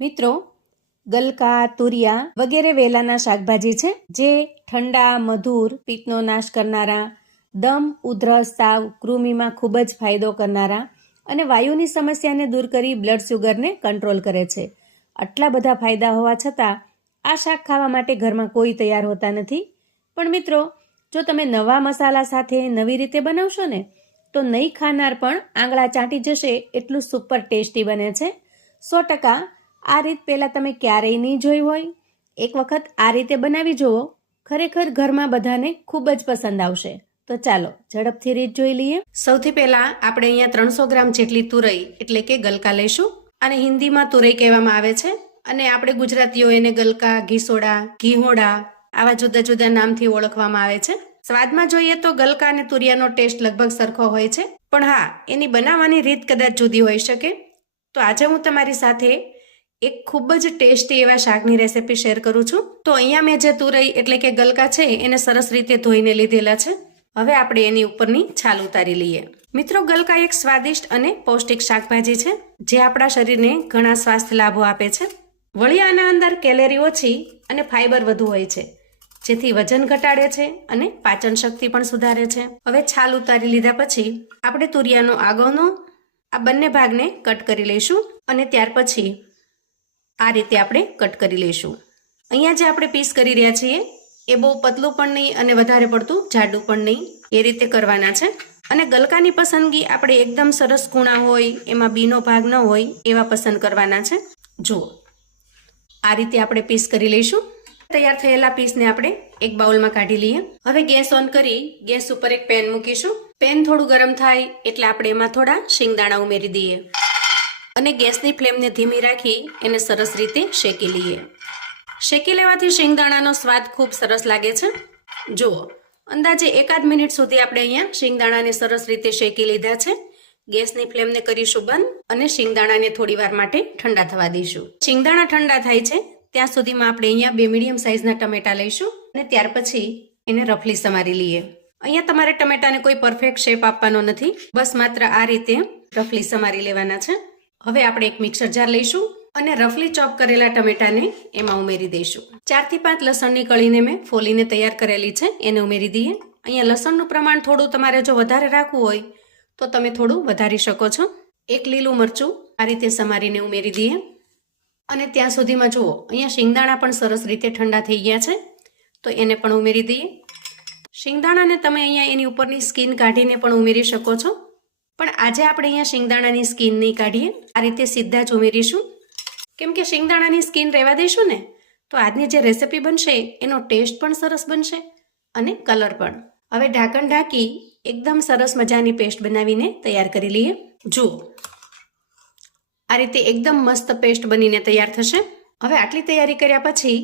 મિત્રો, ગલકા, તુરિયા વગેરે વેલાના શાકભાજી છે જે ઠંડા, મધુર, પિત્તનો નાશ કરનારા, દમ, ઉધરસ, તાવ, કૃમિમાં ખૂબ જ ફાયદો કરનારા અને વાયુની સમસ્યાને દૂર કરી બ્લડ શુગરને કંટ્રોલ કરે છે. આટલા બધા ફાયદા હોવા છતાં આ શાક ખાવા માટે ઘરમાં કોઈ તૈયાર હોતા નથી. પણ મિત્રો, જો તમે નવા મસાલા સાથે નવી રીતે બનાવશો ને તો નહીં ખાનાર પણ આંગળા ચાટી જશે એટલું સુપર ટેસ્ટી બને છે. 100% આ રીત પહેલાં તમે ક્યારેય નહીં જોઈ હોય. એક વખત આ રીતે બનાવી જુઓ, ખરેખર ઘરમાં બધાને ખૂબ જ પસંદ આવશે. તો ચાલો ઝડપથી રીત જોઈ લઈએ. સૌથી પહેલા આપણે અહીંયા 300 ગ્રામ જેટલી તુરઈ એટલે કે ગલકા લઈશું. અને હિન્દીમાં તુરઈ કહેવામાં આવે છે અને આપણે ગુજરાતીઓ એને ગલકા, ઘીસોડા, ઘીહોડા આવા જુદા જુદા નામથી ઓળખવામાં આવે છે. સ્વાદમાં જોઈએ તો ગલકા અને તુરિયાનો ટેસ્ટ લગભગ સરખો હોય છે, પણ હા, એની બનાવવાની રીત કદાચ જુદી હોઈ શકે. તો આજે હું તમારી સાથે એક ખૂબ જ ટેસ્ટી એવા શાકની રેસિપી શેર કરું છું. તો અહીંયા મેં જે તુરઈ એટલે કે ગલકા છે એને સરસ રીતે ધોઈને લીધેલા છે. હવે આપણે એની ઉપરની છાલ ઉતારી લઈએ. મિત્રો, ગલકા એક સ્વાદિષ્ટ અને પૌષ્ટિક શાકભાજી છે જે આપણા શરીરને ઘણા સ્વાસ્થ્ય લાભો આપે છે. વળી આના અંદર કેલેરી ઓછી અને ફાઈબર વધુ હોય છે, જેથી વજન ઘટાડે છે અને પાચન શક્તિ પણ સુધારે છે. હવે છાલ ઉતારી લીધા પછી આપણે તુરિયાનો આગળનો આ બંને ભાગને કટ કરી લઈશું અને ત્યાર પછી આ રીતે આપણે કટ કરી લઈશું. અહીંયા જે આપણે પીસ કરી રહ્યા છીએ એ બહુ પતલું પણ નહીં અને વધારે પડતું જાડું પણ નહીં, એ રીતે કરવાના છે. અને ગલકાની પસંદગી આપણે એકદમ સરસ કૂણા હોય, એમાં બીનો ભાગ ન હોય એવા પસંદ કરવાના છે. જુઓ, આ રીતે આપણે પીસ કરી લઈશું. તૈયાર થયેલા પીસને આપણે એક બાઉલમાં કાઢી લઈએ. હવે ગેસ ઓન કરી ગેસ ઉપર એક પેન મૂકીશું. પેન થોડું ગરમ થાય એટલે આપણે એમાં થોડા શિંગદાણા ઉમેરી દઈએ અને ગેસની ફ્લેમને ધીમી રાખી એને સરસ રીતે શેકી લઈએ. શેકી લેવાથી શિંગદાણાનો સ્વાદ ખૂબ સરસ લાગે છે. જુઓ, અંદાજે 1 મિનિટ સુધી આપણે અહીંયા શિંગદાણાને સરસ રીતે શેકી લીધા છે. ગેસની ફ્લેમને કરીશું બંધ અને શિંગદાણાને થોડી વાર માટે ઠંડા થવા દઈશું. શિંગદાણા ઠંડા થાય છે ત્યાં સુધીમાં આપણે અહીંયા 2 મીડિયમ સાઇઝના ટમેટા લઈશું અને ત્યાર પછી એને રફલી સમારી લઈએ. અહીંયા તમારે ટમેટાને કોઈ પરફેક્ટ શેપ આપવાનો નથી, બસ માત્ર આ રીતે રફલી સમારી લેવાના છે. હવે આપણે એક મિક્સર જાર લઈશું અને રફલી ચોપ કરેલા ટમેટાને એમાં ઉમેરી દઈશું. 4 થી 5 લસણની કળીને મેં ફોલીને તૈયાર કરેલી છે, એને ઉમેરી દઈએ. અહીંયા લસણનું પ્રમાણ થોડું તમારે જો વધારે રાખવું હોય તો તમે થોડું વધારી શકો છો. એક લીલું મરચું આ રીતે સમારીને ઉમેરી દઈએ અને ત્યાં સુધીમાં જુઓ, અહીંયા શિંગદાણા પણ સરસ રીતે ઠંડા થઈ ગયા છે, તો એને પણ ઉમેરી દઈએ. શિંગદાણાને તમે અહીંયા એની ઉપરની સ્કીન કાઢીને પણ ઉમેરી શકો છો, પણ આજે આપણે અહીંયા શિંગદાણાની સ્કીન નહીં કાઢીએ, આ રીતે સીધા જ ઉમેરીશું. કેમ કે શિંગદાણાની સ્કીન રહેવા દઈશું ને તો આજની જે રેસિપી બનશે એનો ટેસ્ટ પણ સરસ બનશે અને કલર પણ. હવે ઢાંકણ ઢાંકી એકદમ સરસ મજાની પેસ્ટ બનાવીને તૈયાર કરી લઈએ. જુઓ, આ રીતે એકદમ મસ્ત પેસ્ટ બનીને તૈયાર થશે. હવે આટલી તૈયારી કર્યા પછી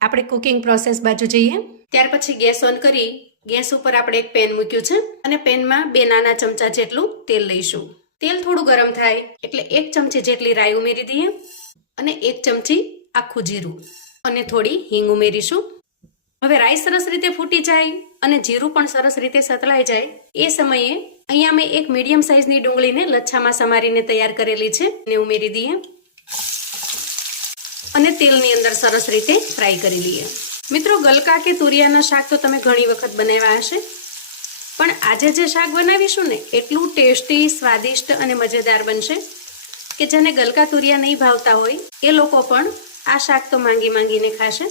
આપણે કુકિંગ પ્રોસેસ બાજુ જઈએ. ત્યાર પછી ગેસ ઓન કરી ગેસ ઉપર આપણે એક પેન મૂક્યું છે અને પેનમાં 2 નાના ચમચા જેટલું તેલ લઈશું. તેલ થોડું ગરમ થાય એટલે 1 ચમચી જેટલી રાઈ ઉમેરી દઈએ અને 1 ચમચી આખું જીરું અને થોડી હિંગ ઉમેરીશું. હવે રાઈ સરસ રીતે ફૂટી જાય અને જીરું પણ સરસ રીતે સતળાઈ જાય એ સમયે અહીંયા મેં એક મીડિયમ સાઇઝની ડુંગળીને લચ્છામાં સમારીને તૈયાર કરેલી છે, એને ઉમેરી દઈએ અને તેલની અંદર સરસ રીતે ફ્રાય કરી લઈએ. મિત્રો, ગલકા કે તુરિયાના શાક તો તમે ઘણી વખત બનાવ્યા હશે, પણ આજે જે શાક બનાવીશું ને એટલું ટેસ્ટી, સ્વાદિષ્ટ અને મજેદાર બનશે કે જેને ગલકા તુરિયા નહીં ભાવતા હોય એ લોકો પણ આ શાક તો માંગીને ખાશે.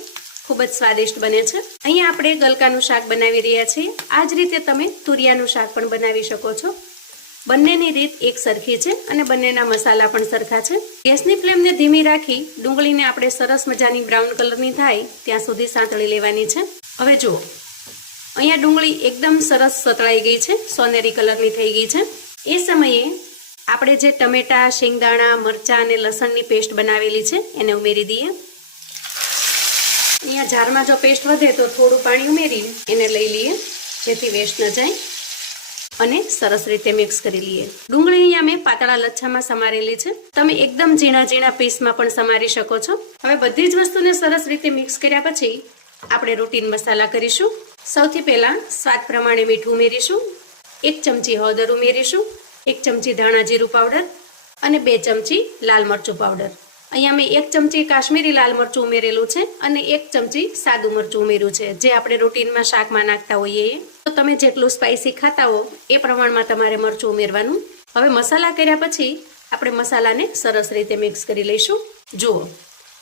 ખૂબ જ સ્વાદિષ્ટ બને છે. અહીંયા આપણે ગલકાનું શાક બનાવી રહ્યા છીએ, આ જ રીતે તમે તુરિયાનું શાક પણ બનાવી શકો છો. બંનેની રીત એક સરખી છે અને બંનેના મસાલા પણ સરખા છે. ગેસની ફ્લેમને ધીમી રાખી ડુંગળીને આપણે સરસ મજાની બ્રાઉન કલરની થાય ત્યાં સુધી સાંતળી લેવાની છે. હવે જુઓ, અહીંયા ડુંગળી એકદમ સરસ સતળાઈ ગઈ છે, સોનેરી કલરની થઈ ગઈ છે. એ સમયે આપણે જે ટમેટા, શિંગદાણા, મરચાં અને લસણની પેસ્ટ બનાવેલી છે એને ઉમેરી દઈએ. અહીંયા જારમાં જો પેસ્ટ વધે તો થોડું પાણી ઉમેરી એને લઈ લઈએ જેથી વેસ્ટ ન જાય અને સરસ રીતે મિક્સ કરી લઈએ. ડુંગળી અહીંયા મેં પાતળા લચ્છામાં સમારેલી છે, તમે એકદમ ઝીણા ઝીણા પીસમાં પણ સમારી શકો છો. હવે બધી જ વસ્તુને સરસ રીતે મિક્સ કર્યા પછી આપણે રૂટીન મસાલા કરીશું. સૌથી પહેલા સ્વાદ પ્રમાણે મીઠું ઉમેરીશું, 1 ચમચી હળદર ઉમેરીશું, 1 ચમચી ધાણા જીરું પાવડર અને 2 ચમચી લાલ મરચું પાવડર અહીંયા મેં 1 ચમચી કાશ્મીરી લાલ મરચું ઉમેરેલું છે અને 1 ચમચી સાદું મરચું ઉમેર્યું છે, જે આપણે રૂટીનમાં શાકમાં નાખતા હોઈએ. તો તમે જેટલું સ્પાઇસી ખાતા હો એ પ્રમાણમાં તમારે મરચું ઉમેરવાનું. હવે મસાલા કર્યા પછી આપણે મસાલાને સરસ રીતે મિક્સ કરી લઈશું. જુઓ,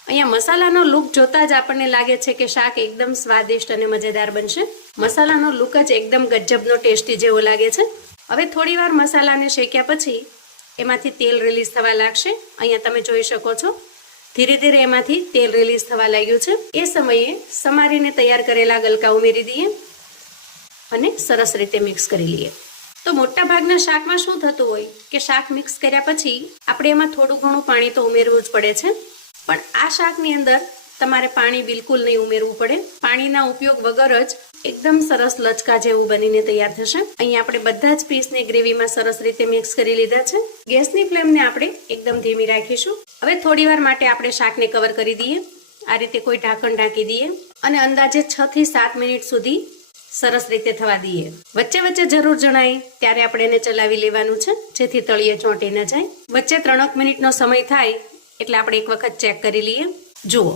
અહીંયા મસાલાનો લુક જોતા જ આપણને લાગે છે કે શાક એકદમ સ્વાદિષ્ટ અને મજેદાર બનશે. મસાલાનો લુક જ એકદમ ગજબનો ટેસ્ટી જેવો લાગે છે. હવે થોડીવાર મસાલાને શેક્યા પછી એમાંથી તેલ રિલીઝ થવા લાગશે. અહીંયા તમે જોઈ શકો છો ધીરે ધીરે એમાંથી તેલ રિલીઝ થવા લાગ્યું છે. એ સમયે સમારીને તૈયાર કરેલા ગલકા ઉમેરી દઈએ અને સરસ રીતે મિક્સ કરી લઈએ. તો મોટા ભાગના શાકમાં શું થતું હોય કે શાક મિક્સ કર્યા પછી આપણે એમાં થોડું ઘણું પાણી તો ઉમેરવું જ પડે છે, પણ આ શાકની અંદર તમારે પાણી બિલકુલ નહીં ઉમેરવું પડે. પાણીના ઉપયોગ વગર જ એકદમ સરસ લચકા જેવું બનીને તૈયાર થશે. અહીંયા આપણે બધા જ પીસને ગ્રેવીમાં સરસ રીતે મિક્સ કરી લીધા છે. ગેસની ફ્લેમને આપણે એકદમ ધીમી રાખીશું. હવે થોડીવાર માટે આપણે શાકને કવર કરી દઈએ. આ રીતે કોઈ ઢાંકણ ઢાંકી દઈએ અને અંદાજે 6 થી 7 મિનિટ સુધી સરસ રીતે થવા દઈએ. વચ્ચે વચ્ચે જરૂર જણાય ત્યારે આપણે એને ચલાવી લેવાનું છે, જેથી તળિયે ચોંટી ન જાય. વચ્ચે 3 મિનિટનો સમય થાય એટલે આપણે એક વખત ચેક કરી લઈએ. જુઓ,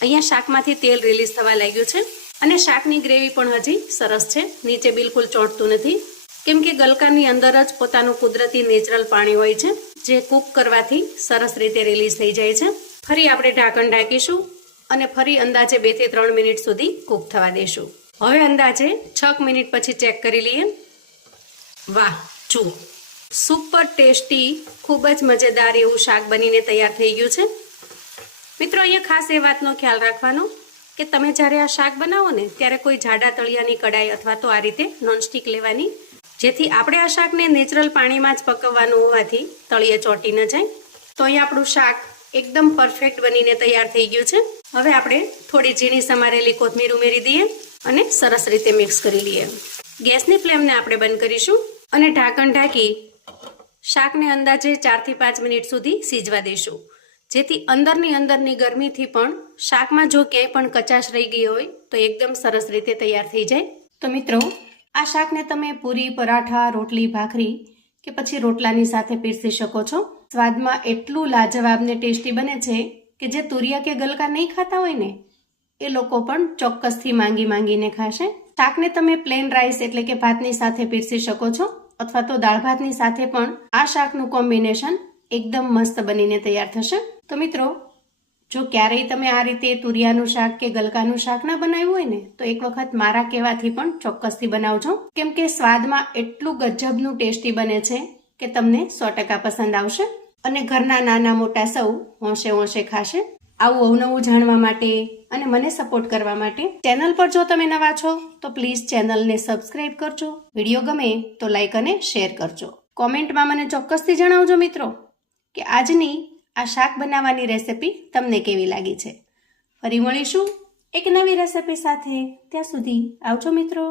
અહીંયા શાકમાંથી તેલ રિલીઝ થવા લાગ્યું છે અને શાકની ગ્રેવી પણ હજી સરસ છે, નીચે બિલકુલ ચોંટતું નથી, કેમ કે ગલકાની અંદર જ પોતાનું કુદરતી નેચરલ પાણી હોય છે, જે કૂક કરવાથી સરસ રીતે રિલીઝ થઈ જાય છે. ફરી આપણે ઢાંકણ ઢાંકીશું અને ફરી અંદાજે 2 થી 3 મિનિટ સુધી કૂક થવા દઈશું. હવે અંદાજે 6 મિનિટ પછી ચેક કરી લઈએ. વાહ, જુઓ, સુપર ટેસ્ટી, ખૂબ જ મજેદાર એવું શાક બનીને તૈયાર થઈ ગયું છે. મિત્રો, અહીંયા ખાસ એ વાતનો ખ્યાલ રાખવાનો કે તમે જ્યારે આ શાક બનાવો ને ત્યારે કોઈ જાડા તળિયાની કડાઈ અથવા તો આ રીતે નોનસ્ટિક લેવાની, જેથી આપણે આ શાકને નેચરલ પાણીમાં જ પકવવાનું હોવાથી તળિયે ચોંટી ન જાય. તો અહીંયા આપણું શાક એકદમ પરફેક્ટ બનીને તૈયાર થઈ ગયું છે. હવે આપણે થોડી ઝીણી સમારેલી કોથમીર ઉમેરી દઈએ અને સરસ રીતે મિક્સ કરી લઈએ. ગેસની ફ્લેમને આપણે બંધ કરીશું અને ઢાંકણ ઢાંકી શાકને અંદાજે 4 થી 5 મિનિટ સુધી સીજવા દઈશું, જેથી અંદરની ગરમીથી પણ શાકમાં જો ક્યાંય પણ કચાશ રહી ગઈ હોય તો એકદમ સરસ રીતે તૈયાર થઈ જાય. તો મિત્રો, આ શાકને તમે પૂરી, પરાઠા, રોટલી, ભાખરી કે પછી રોટલાની સાથે પીરસી શકો છો. સ્વાદમાં એટલું લાજવાબ ને ટેસ્ટી બને છે કે જે તુરિયા કે ગલકા નહીં ખાતા હોય ને એ લોકો પણ ચોક્કસથી માંગીને ખાશે. શાકને તમે પ્લેન રાઈસ એટલે કે ભાતની સાથે પીરસી શકો છો અથવા તો દાળ ભાતની સાથે પણ આ શાકનું કોમ્બિનેશન એકદમ મસ્ત બનીને તૈયાર થશે. તો મિત્રો, જો ક્યારેય તમે આ રીતે તુરિયાનું શાક કે ગલકાનું શાક ના બનાવ્યું હોય ને તો એક વખત મારા કહેવાથી પણ ચોક્કસથી બનાવજો, કેમ કે સ્વાદમાં એટલું ગજબનું ટેસ્ટી બને છે કે તમને 100% પસંદ આવશે અને ઘરના નાના મોટા સૌ હોંશે ખાશે. આવું અવનવું જાણવા માટે અને મને સપોર્ટ કરવા માટે ચેનલ પર જો તમે નવા છો તો પ્લીઝ ચેનલને સબસ્ક્રાઇબ કરજો. વિડીયો ગમે તો લાઈક અને શેર કરજો. કોમેન્ટમાં મને ચોક્કસથી જણાવજો મિત્રો કે આજની આ શાક બનાવવાની રેસિપી તમને કેવી લાગી છે. ફરી મળીશું એક નવી રેસિપી સાથે. ત્યાં સુધી આવજો મિત્રો.